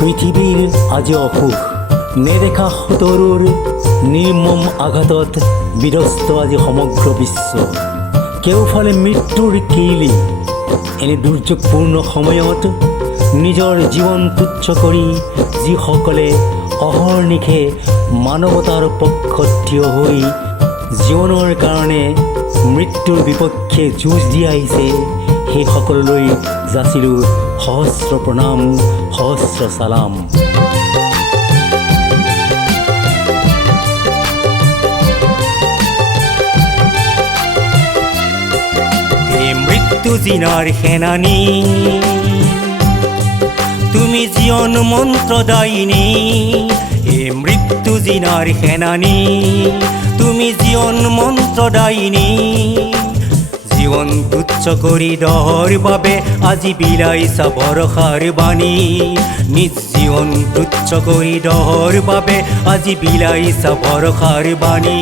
পৃথিৱীৰ আজি অসুখ নেদেখা সোঁতৰুৰ নিৰ্মম আঘাতত বিধ্বস্ত আজি সমগ্ৰ বিশ্ব। কেওফালে মৃত্যুৰ কিৰিলি। এনে দুৰ্যোগপূৰ্ণ সময়ত নিজৰ জীৱন তুচ্ছ কৰি যিসকলে অহৰ্নিশে মানৱতাৰ পক্ষত থিয় হৈ জীৱনৰ কাৰণে মৃত্যুৰ বিপক্ষে যুঁজ দি আহিছে, সেই সকললৈ যাচিলোঁ সহস্ৰ প্ৰণাম, সহস্ৰ চালাম। এই মৃত্যু জিনাৰ সেনানী, তুমি জীৱন মন্ত্ৰদায়িনী। এই মৃত্যু জিনাৰ সেনানী, তুমি জীৱন মন্ত্ৰদায়িনী। জীৱন তুচ্ছ কৰি দহৰ বাবে আজি বিলাইছা ভৰসাৰ বাণী। নিজ জীৱন তুচ্ছ কৰি দহৰ বাবে আজি বিলাইছা ভৰসাৰ বাণী।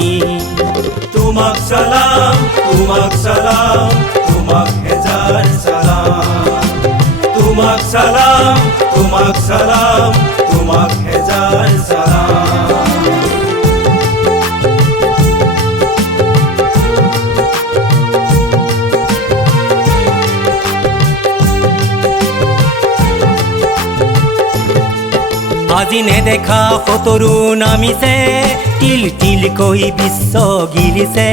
তোমাক সালাম, তোমাক সালাম, তোমাক হেজাৰ সালাম। তোমাক সালাম, তোমাক সালাম, তোমাক হেজাৰ সালাম। আজি নেদেখা সোঁতৰু নামিছে, তিল তিলকৈ বিশ্ব গিলিছে।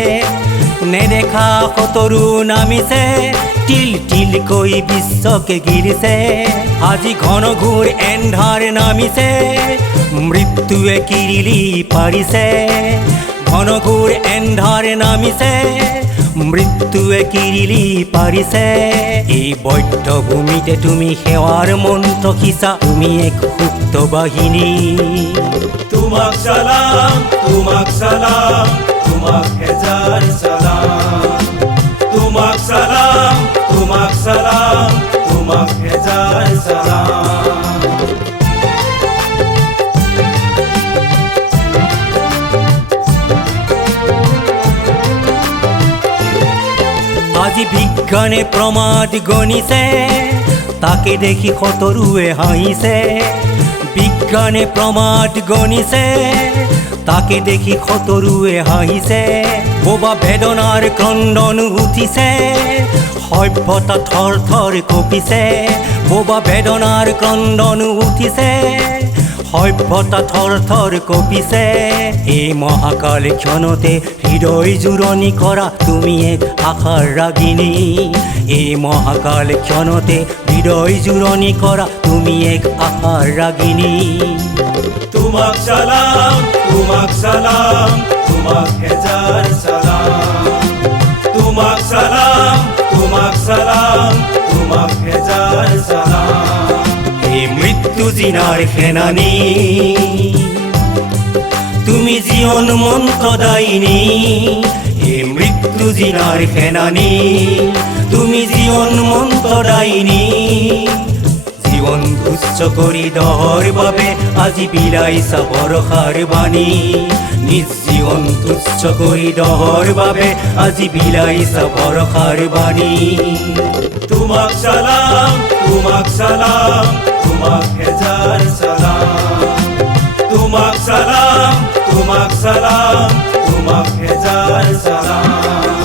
নেদেখা সোঁতৰু নামিছে, তিল তিলকৈ বিশ্বকে গিলিছে। আজি ঘন ঘোৰ এন্ধাৰ নামিছে, মৃত্যুৱে কিৰিলি পাৰিছে। ঘন ঘোৰ এন্ধাৰ নামিছে, মৃত্যুৱে কিৰিলি পাৰিছে। এই বৈদ্ধ ভূমিতে তুমি সেৱাৰ মন্ত্ৰ সিঁচা, তুমি এক সুপ্ত বাহিনী। তোমাক সালাম, তোমাক সালাম, তোমাক হেজাৰ সালাম। তোমাক সালাম, তোমাক সালাম, তোমাক হেজাৰ সালাম। আজি বিজ্ঞানে প্ৰমাদ গণিছে, তাকে দেখি সোঁতৰুৱে হাঁহিছে। বিজ্ঞানে প্ৰমাদ গণিছে, তাকে দেখি সোঁতৰুৱে হাঁহিছে। বোবা বেদনাৰ ক্ৰন্দন উঠিছে, সভ্যতা থৰ থৰ কঁপিছে। বোবা বেদনাৰ ক্ৰন্দন উঠিছে, সভ্যতা থৰ থৰ কঁপিছে। এই মহাকাল ক্ষণতে হৃদয় জুৰণি কৰা, তুমি এক আশাৰ ৰাগিনী। এই মহাকাল ক্ষণতে হৃদয় জুৰণি কৰা, তুমি এক আশাৰ ৰাগিনী। তোমাক সালাম, তোমাক সালাম, তোমাক হেজাৰ সালাম। তোমাক সালাম, তোমাক সালাম, তোমাক হেজাৰ সালাম। এই মৃত্যু জিনাৰ সেনানী, তুমি জীৱন মন্ত্ৰদায়িনী। এই মৃত্যু জিনাৰ সেনানী, তুমি জীৱন মন্ত্ৰদায়িনী। জীৱন তুচ্ছ কৰি দহৰ বাবে আজি বিলাইছা ভৰসাৰ বাণী। নিজ জীৱন তুচ্ছ কৰি দহৰ বাবে আজি বিলাইছা ভৰসাৰ বাণী। তোমাক সালাম, তোমাক সালাম, তোমাক হেজাৰ সালাম। তোমাক সালাম, তোমাক সালাম, তোমাক হেজাৰ সালাম।